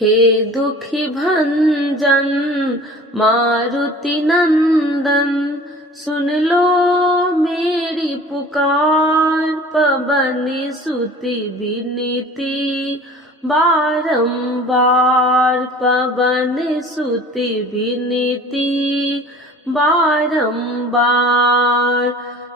हे दुखी भंजन मारुति नंदन, सुन लो मेरी पुकार। पवन सुति विनीति बारंबार, पवन सुति विनीति बारंबार।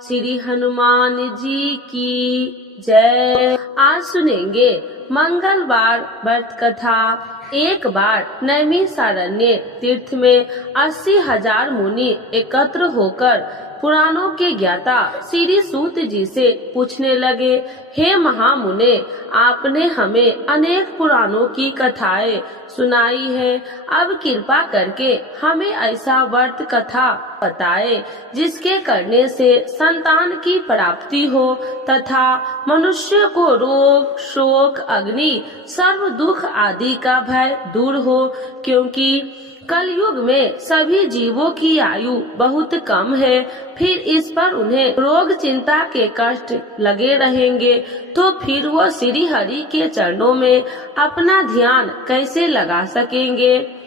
श्री हनुमान जी की जय। आज सुनेंगे मंगलवार व्रत कथा। एक बार नैमिषारण्य तीर्थ में 80,000 मुनि एकत्र होकर पुराणों के ज्ञाता श्री सूत जी से पूछने लगे, हे महामुने, आपने हमें अनेक पुराणों की कथाएं सुनाई है, अब कृपा करके हमें ऐसा व्रत कथा बताए जिसके करने से संतान की प्राप्ति हो तथा मनुष्य को रोग शोक अग्नि सर्व दुख आदि का भय दूर हो, क्योंकि कलयुग में सभी जीवों की आयु बहुत कम है। फिर इस पर उन्हें रोग चिंता के कष्ट लगे रहेंगे, तो फिर वो श्री हरि के चरणों में अपना ध्यान कैसे लगा सकेंगे।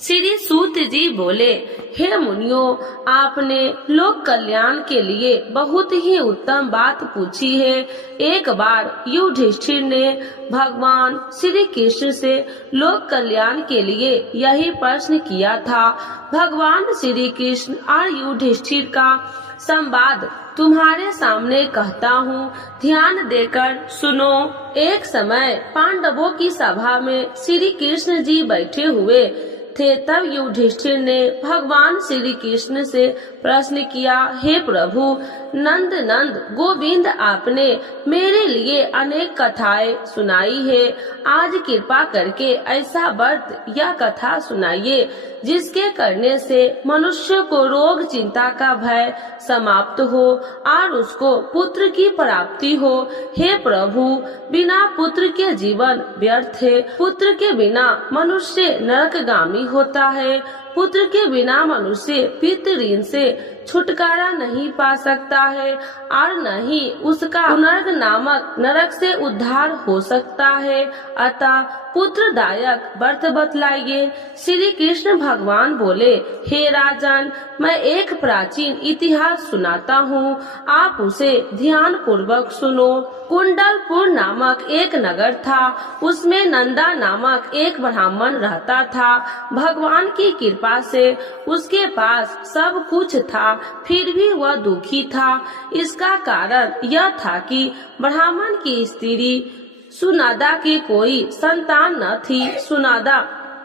श्री सूत जी बोले, हे मुनियों, आपने लोक कल्याण के लिए बहुत ही उत्तम बात पूछी है। एक बार युधिष्ठिर ने भगवान श्री कृष्ण से लोक कल्याण के लिए यही प्रश्न किया था। भगवान श्री कृष्ण और युधिष्ठिर का संवाद तुम्हारे सामने कहता हूँ, ध्यान देकर सुनो। एक समय पांडवों की सभा में श्री कृष्ण जी बैठे हुए थे। तब युधिष्ठिर ने भगवान श्री कृष्ण से प्रश्न किया, हे प्रभु नंद नंद गोविंद, आपने मेरे लिए अनेक कथाएं सुनाई है, आज कृपा करके ऐसा व्रत या कथा सुनाइए जिसके करने से मनुष्य को रोग चिंता का भय समाप्त हो और उसको पुत्र की प्राप्ति हो। हे प्रभु, बिना पुत्र के जीवन व्यर्थ है, पुत्र के बिना मनुष्य नरकगामी होता है, पुत्र के बिना मनुष्य पितृ ऋण से छुटकारा नहीं पा सकता है और न ही उसका पुनर्ग नामक नरक से उद्धार हो सकता है। अतः पुत्रदायक व्रत बतलाइए। श्री कृष्ण भगवान बोले, हे राजन, मैं एक प्राचीन इतिहास सुनाता हूँ, आप उसे ध्यान पूर्वक सुनो। कुंडलपुर नामक एक नगर था, उसमें नंदा नामक एक ब्राह्मण रहता था। भगवान की कृपा से उसके पास सब कुछ था, फिर भी वह दुखी था। इसका कारण यह था कि ब्राह्मण की स्त्री सुनादा की कोई संतान न थी। सुनादा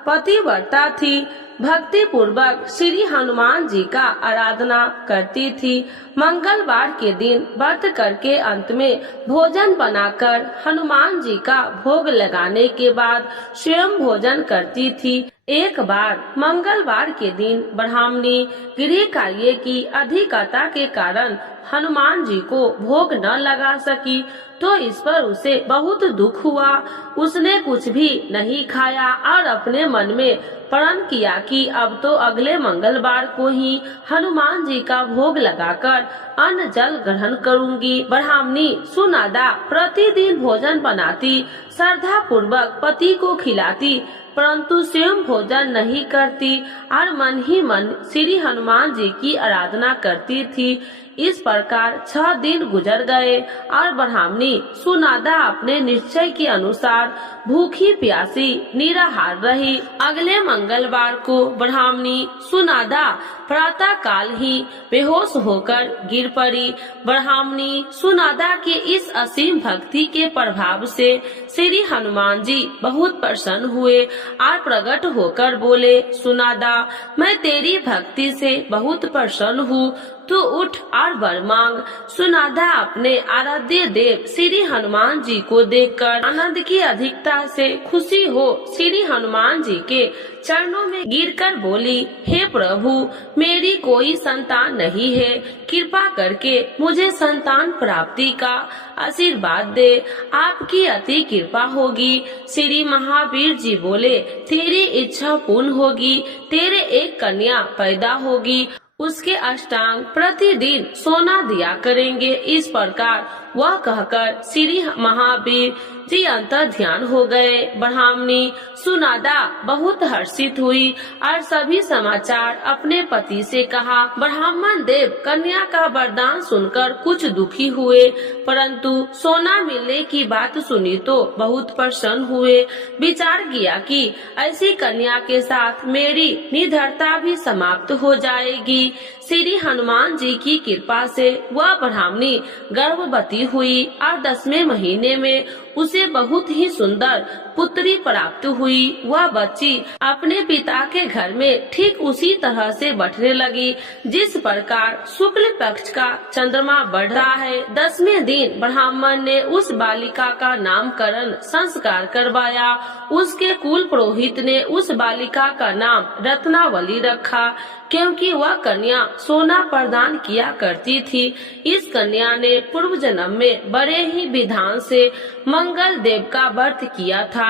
पतिव्रता थी, भक्ति पूर्वक श्री हनुमान जी का आराधना करती थी। मंगलवार के दिन व्रत करके अंत में भोजन बनाकर हनुमान जी का भोग लगाने के बाद स्वयं भोजन करती थी। एक बार मंगलवार के दिन ब्राह्मणी गृह कार्य की अधिकता के कारण हनुमान जी को भोग न लगा सकी, तो इस पर उसे बहुत दुख हुआ। उसने कुछ भी नहीं खाया और अपने मन में प्रण किया कि अब तो अगले मंगलवार को ही हनुमान जी का भोग लगाकर अन्न जल ग्रहण करूंगी। ब्राह्मणी सुनादा प्रतिदिन भोजन बनाती, श्रद्धा पूर्वक पति को खिलाती, परंतु स्वयं भोजन नहीं करती और मन ही मन श्री हनुमान जी की आराधना करती थी। इस प्रकार 6 दिन गुजर गए और ब्राह्मणी सुनादा अपने निश्चय के अनुसार भूखी प्यासी निराहार रही। अगले मंगलवार को ब्राह्मणी सुनादा प्रातः काल ही बेहोश होकर गिर पड़ी। ब्राह्मणी सुनादा के इस असीम भक्ति के प्रभाव से श्री हनुमान जी बहुत प्रसन्न हुए और प्रकट होकर बोले, सुनादा, मैं तेरी भक्ति से बहुत प्रसन्न हूँ, तू उठ और वर मांग। सुनादा अपने आराध्य देव श्री हनुमान जी को देखकर आनंद की अधिकता से खुशी हो श्री हनुमान जी के चरणों में गिरकर बोली, हे प्रभु, मेरी कोई संतान नहीं है, कृपा करके मुझे संतान प्राप्ति का आशीर्वाद दे, आपकी अति कृपा होगी। श्री महावीर जी बोले, तेरी इच्छा पूर्ण होगी, तेरे एक कन्या पैदा होगी, उसके अष्टांग प्रतिदिन सोना दिया करेंगे। इस प्रकार वह कहकर श्री महावीर जी अंतर ध्यान हो गए। ब्राह्मणी सुनादा बहुत हर्षित हुई और सभी समाचार अपने पति से कहा। ब्राह्मण देव कन्या का वरदान सुनकर कुछ दुखी हुए, परंतु सोना मिलने की बात सुनी तो बहुत प्रसन्न हुए। विचार किया कि ऐसी कन्या के साथ मेरी निर्धनता भी समाप्त हो जाएगी। श्री हनुमान जी की कृपा से वह ब्राह्मणी गर्भवती हुई और 10वें महीने में उसे बहुत ही सुंदर पुत्री प्राप्त हुई। वह बच्ची अपने पिता के घर में ठीक उसी तरह से बढ़ने लगी जिस प्रकार शुक्ल पक्ष का चंद्रमा बढ़ रहा है। 10वें दिन ब्राह्मण ने उस बालिका का नामकरण संस्कार करवाया। उसके कुल पुरोहित ने उस बालिका का नाम रत्नावली रखा, क्योंकि वह कन्या सोना प्रदान किया करती थी। इस कन्या ने पूर्व जन्म में बड़े ही विधान से मंगल देव का व्रत किया था।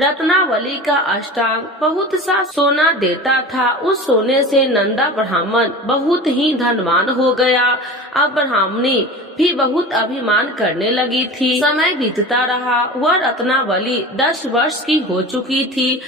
रत्नावली का अष्टांग बहुत सा सोना देता था। उस सोने से नंदा ब्राह्मण बहुत ही धनवान हो गया। अब ब्राह्मणी भी बहुत अभिमान करने लगी थी। समय बीतता रहा, वह रत्नावली 10 वर्ष की हो चुकी थी।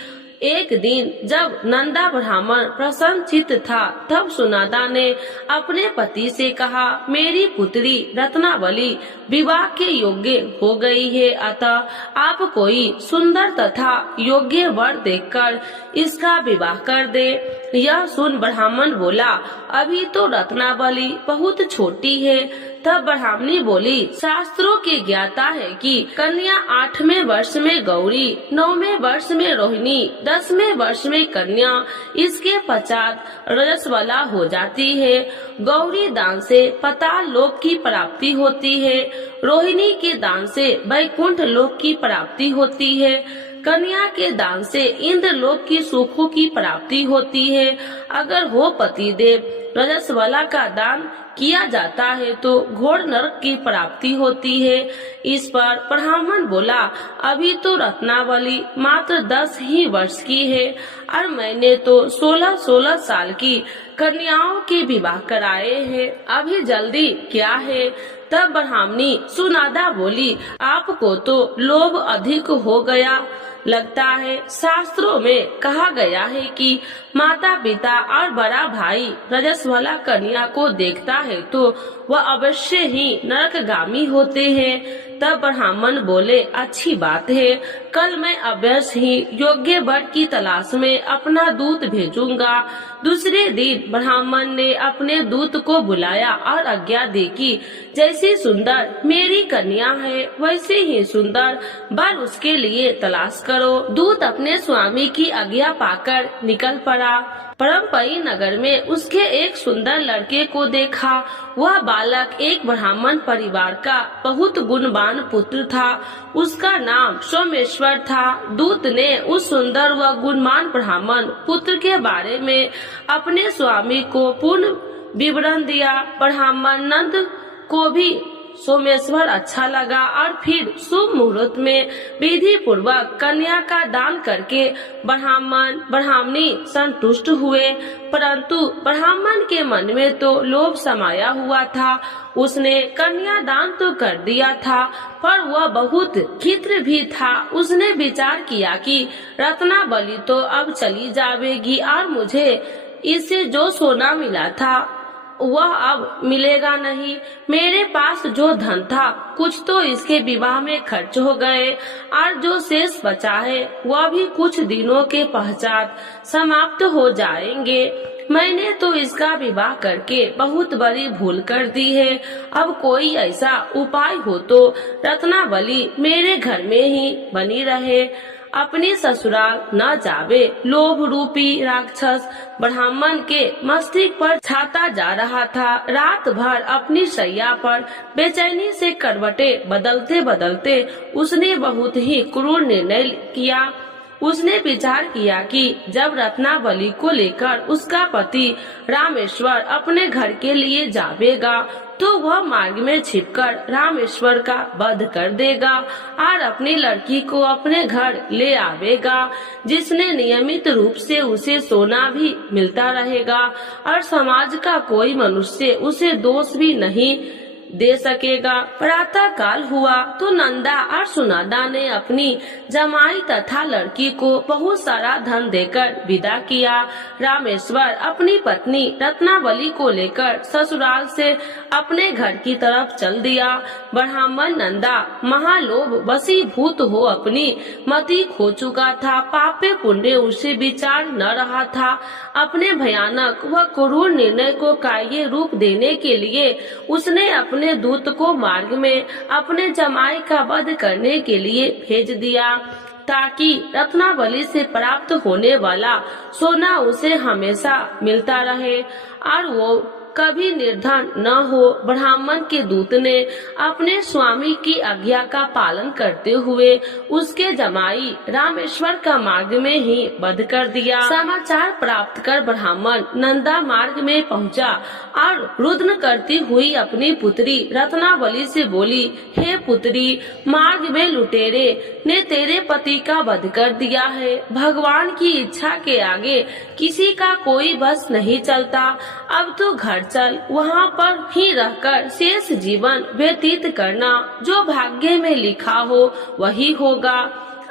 एक दिन जब नंदा ब्राह्मण प्रसन्नचित्त था, तब सुनादा ने अपने पति से कहा, मेरी पुत्री रत्नावली विवाह के योग्य हो गई है, अतः आप कोई सुंदर तथा योग्य वर देखकर इसका विवाह कर दे। यह सुन ब्राह्मण बोला, अभी तो रत्नावली बहुत छोटी है। तब ब्राह्मणी बोली, शास्त्रों के ज्ञाता है कि कन्या 8वें वर्ष में गौरी, 9वें वर्ष में रोहिणी, 10वें वर्ष में कन्या, इसके पश्चात रजस्वला हो जाती है। गौरी दान से पाताल लोक की प्राप्ति होती है, रोहिणी के दान से वैकुंठ लोक की प्राप्ति होती है, कन्या के दान से इंद्र लोक की सुखों की प्राप्ति होती है। अगर हो पति देव रजस्वला का दान किया जाता है तो घोर नरक की प्राप्ति होती है। इस पर ब्राह्मण बोला, अभी तो रत्नावली मात्र 10 ही वर्ष की है और मैंने तो 16-16 साल की कन्याओं के विवाह कराए हैं, अभी जल्दी क्या है। तब ब्राह्मणी सुनादा बोली, आपको तो लोभ अधिक हो गया लगता है। शास्त्रों में कहा गया है कि माता पिता और बड़ा भाई रजस्वला कन्या को देखता है तो वह अवश्य ही नरकगामी होते हैं। तब ब्राह्मण बोले, अच्छी बात है, कल मैं अवश्य ही योग्य वर की तलाश में अपना दूत भेजूंगा। दूसरे दिन ब्राह्मण ने अपने दूत को बुलाया और आज्ञा दी कि जैसी सुंदर मेरी कन्या है वैसे ही सुंदर वर उसके लिए तलाश करो। दूत अपने स्वामी की आज्ञा पाकर निकल पड़ा। परमपई नगर में उसके एक सुंदर लड़के को देखा। वह बालक एक ब्राह्मण परिवार का बहुत गुणवान पुत्र था। उसका नाम सोमेश्वर था। दूत ने उस सुंदर व गुणवान ब्राह्मण पुत्र के बारे में अपने स्वामी को पूर्ण विवरण दिया। ब्राह्मण नंद को भी सोमेश्वर अच्छा लगा और फिर शुभ मुहूर्त में विधि पूर्वक कन्या का दान करके ब्राह्मण ब्राह्मणी संतुष्ट हुए। परंतु ब्राह्मण के मन में तो लोभ समाया हुआ था। उसने कन्या दान तो कर दिया था, पर वह बहुत खित्र भी था। उसने विचार किया कि रत्नावली तो अब चली जाएगी और मुझे इससे जो सोना मिला था वह अब मिलेगा नहीं। मेरे पास जो धन था कुछ तो इसके विवाह में खर्च हो गए और जो शेष बचा है वह भी कुछ दिनों के पश्चात समाप्त हो जाएंगे। मैंने तो इसका विवाह करके बहुत बड़ी भूल कर दी है। अब कोई ऐसा उपाय हो तो रत्नावली मेरे घर में ही बनी रहे, अपनी ससुराल न जावे। लोभ रूपी राक्षस ब्राह्मण के मस्तिष्क पर छाता जा रहा था। रात भर अपनी शैया पर बेचैनी से करवटे बदलते बदलते उसने बहुत ही क्रूर निर्णय किया। उसने विचार किया कि जब रत्नावली को लेकर उसका पति रामेश्वर अपने घर के लिए जावेगा तो वह मार्ग में छिपकर रामेश्वर का वध कर देगा और अपनी लड़की को अपने घर ले आवेगा, जिसने नियमित रूप से उसे सोना भी मिलता रहेगा और समाज का कोई मनुष्य उसे दोष भी नहीं दे सकेगा। प्रातः काल हुआ तो नंदा और सुनंदा ने अपनी जमाई तथा लड़की को बहुत सारा धन देकर विदा किया। रामेश्वर अपनी पत्नी रत्नावली को लेकर ससुराल से अपने घर की तरफ चल दिया। ब्राह्मण नंदा महालोभ वशीभूत हो अपनी मति खो चुका था। पापे पुण्य उसे विचार न रहा था। अपने भयानक व क्रूर निर्णय को कार्य रूप देने के लिए उसने अपने दूत को मार्ग में अपने जमाई का वध करने के लिए भेज दिया, ताकि रत्नावली से प्राप्त होने वाला सोना उसे हमेशा मिलता रहे और वो कभी निर्धन न हो। ब्राह्मण के दूत ने अपने स्वामी की आज्ञा का पालन करते हुए उसके जमाई रामेश्वर का मार्ग में ही वध कर दिया। समाचार प्राप्त कर ब्राह्मण नंदा मार्ग में पहुंचा और रुदन करती हुई अपनी पुत्री रत्नावली से बोली, हे पुत्री, मार्ग में लुटेरे ने तेरे पति का वध कर दिया है। भगवान की इच्छा के आगे किसी का कोई बस नहीं चलता। अब तो घर चल, वहाँ पर ही रहकर शेष जीवन व्यतीत करना। जो भाग्य में लिखा हो वही होगा।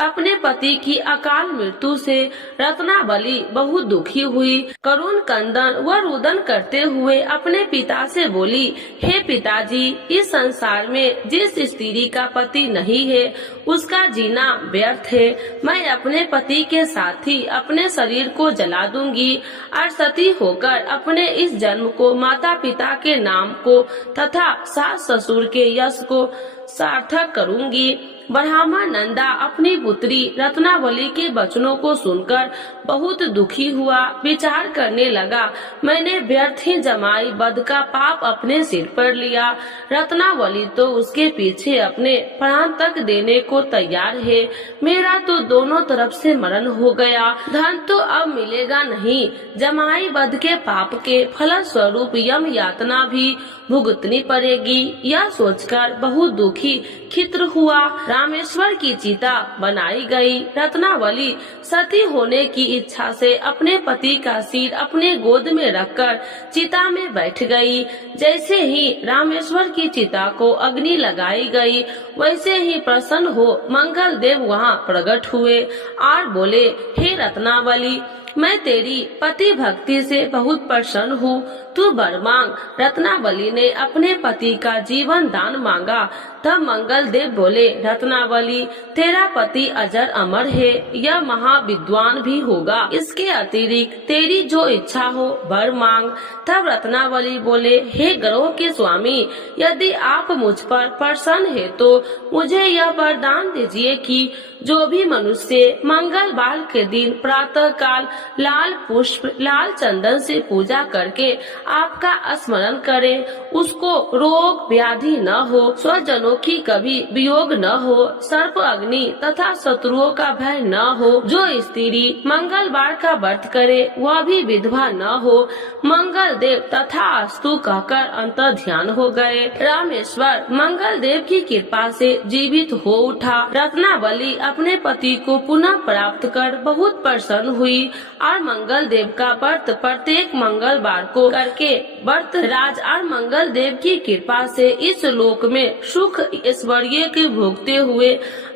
अपने पति की अकाल मृत्यु से रत्नावली बहुत दुखी हुई। करुण कंदन व रुदन करते हुए अपने पिता से बोली, हे पिताजी, इस संसार में जिस स्त्री का पति नहीं है उसका जीना व्यर्थ है। मैं अपने पति के साथ ही अपने शरीर को जला दूंगी और सती होकर अपने इस जन्म को, माता पिता के नाम को तथा सास ससुर के यश को सार्थक करूंगी। ब्राह्मण नंदा अपनी पुत्री रत्नावली के वचनों को सुनकर बहुत दुखी हुआ। विचार करने लगा, मैंने व्यर्थ ही जमाई वध का पाप अपने सिर पर लिया। रत्नावली तो उसके पीछे अपने प्राण तक देने को तैयार है। मेरा तो दोनों तरफ से मरण हो गया। धन तो अब मिलेगा नहीं। जमाई वध के पाप के फल स्वरूप यम यातना भी भुगतनी पड़ेगी। यह सोचकर बहुत दुखी खित्र हुआ। रामेश्वर की चिता बनाई गई। रत्नावली सती होने की इच्छा से अपने पति का सिर अपने गोद में रखकर चिता में बैठ गई। जैसे ही रामेश्वर की चिता को अग्नि लगाई गई, वैसे ही प्रसन्न हो मंगल देव वहाँ प्रकट हुए और बोले, हे रत्नावली, मैं तेरी पति भक्ति से बहुत प्रसन्न हूँ। तू वर मांग। रत्नावली ने अपने पति का जीवन दान मांगा। तब मंगल देव बोले, रत्नावली, तेरा पति अजर अमर है, यह महाविद्वान भी होगा। इसके अतिरिक्त तेरी जो इच्छा हो वर मांग। तब रत्नावली बोले, हे ग्रहों के स्वामी, यदि आप मुझ पर प्रसन्न है तो मुझे यह वरदान दीजिए कि जो भी मनुष्य मंगलवार के दिन प्रातः काल लाल पुष्प लाल चंदन से पूजा करके आपका स्मरण करे, उसको रोग व्याधि न हो, स्वजनों की कभी वियोग न हो, सर्प अग्नि तथा शत्रुओं का भय न हो। जो स्त्री मंगलवार का व्रत करे वह भी विधवा न हो। मंगल देव तथा अस्तु कहकर अंतर ध्यान हो गए। रामेश्वर मंगल देव की कृपा से जीवित हो उठा। रत्नावली अपने पति को पुनः प्राप्त कर बहुत प्रसन्न हुई और मंगल देव का व्रत प्रत्येक मंगलवार को करके व्रत राज और मंगल देव की कृपा से इस लोक में सुख ऐश्वर्य के भोगते हुए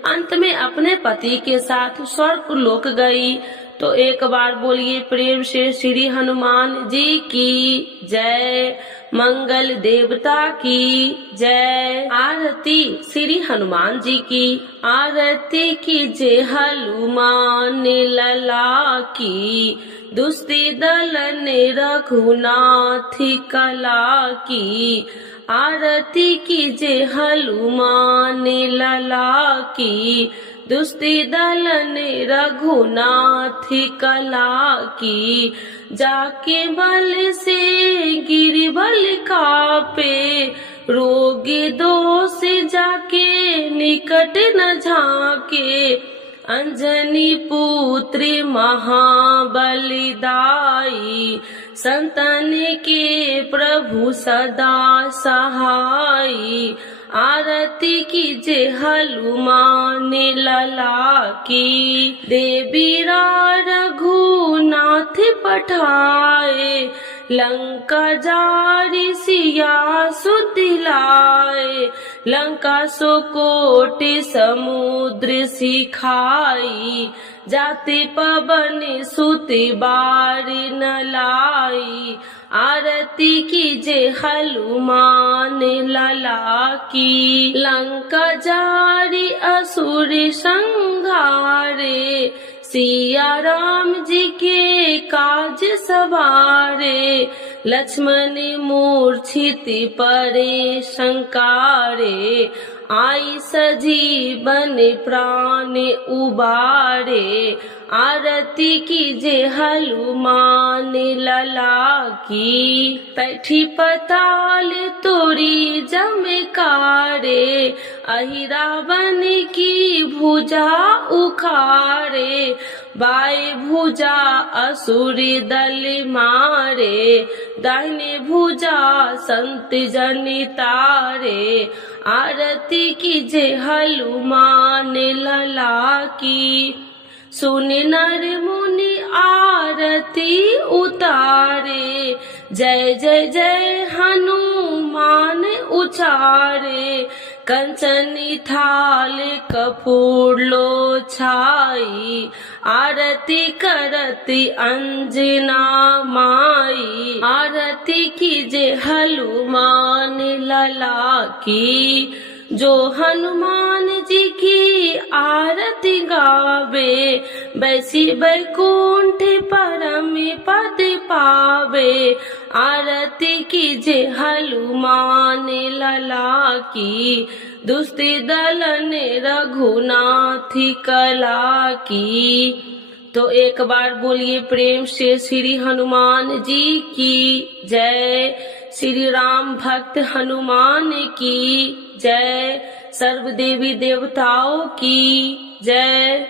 अंत में अपने पति के साथ स्वर्ग लोक गई। तो एक बार बोलिए प्रेम से श्री हनुमान जी की जय, मंगल देवता की जय। आरती श्री हनुमान जी की। आरती की जय हनुमान लला की, दुष्टी दल ने रघुनाथ कला की। आरती की जय हनुमान लला की, दुष्टी दल ने रघुनाथ कला की। जाके बल से गिर बल कापे, रोगी दोष जाके निकट न झाके। अंजनी पुत्री महाबलिदाई, संतन के प्रभु सदा सहाई। आरती की जय हनुमान लला की, देवी रघुनाथ पठाए, लंका जारी सिया सुतिलाए, लंका सो कोटि समुद्र सिखाई, जाति पवन सुति बारी न लाई, आरती कीजे हनुमान लला की। लंका जारी असुर संहारे, सिया राम जी के काज सवारे, लक्ष्मण मूर्छित परे संकारे, आई सजीवन प्राण उबारे, आरती कीजे हनुमान लला की। पैठी पताल तोरी जमकारे, अहि रावण की भुजा उखाड़े, बाएं भुजा असुर दल मारे, दाहिने भुजा संत जन तारे, आरती कीजे हनुमान लला की। सुन नर मुनि आरती उतारे, जय जय जय हनुमान उचारे, कंचन थाल कपूर लो छाई, आरती करती अंजना माई, आरती कीजे हनुमान लला की। जो हनुमान जी की आरती गावे, बैसी बैकुंठ परम पद पावे, आरती कीजे हनुमान लला की। दुष्ट दलन रघुनाथ कला की। तो एक बार बोलिए प्रेम से श्री हनुमान जी की जय। श्री राम भक्त हनुमान की जय। सर्व देवी देवताओं की जय।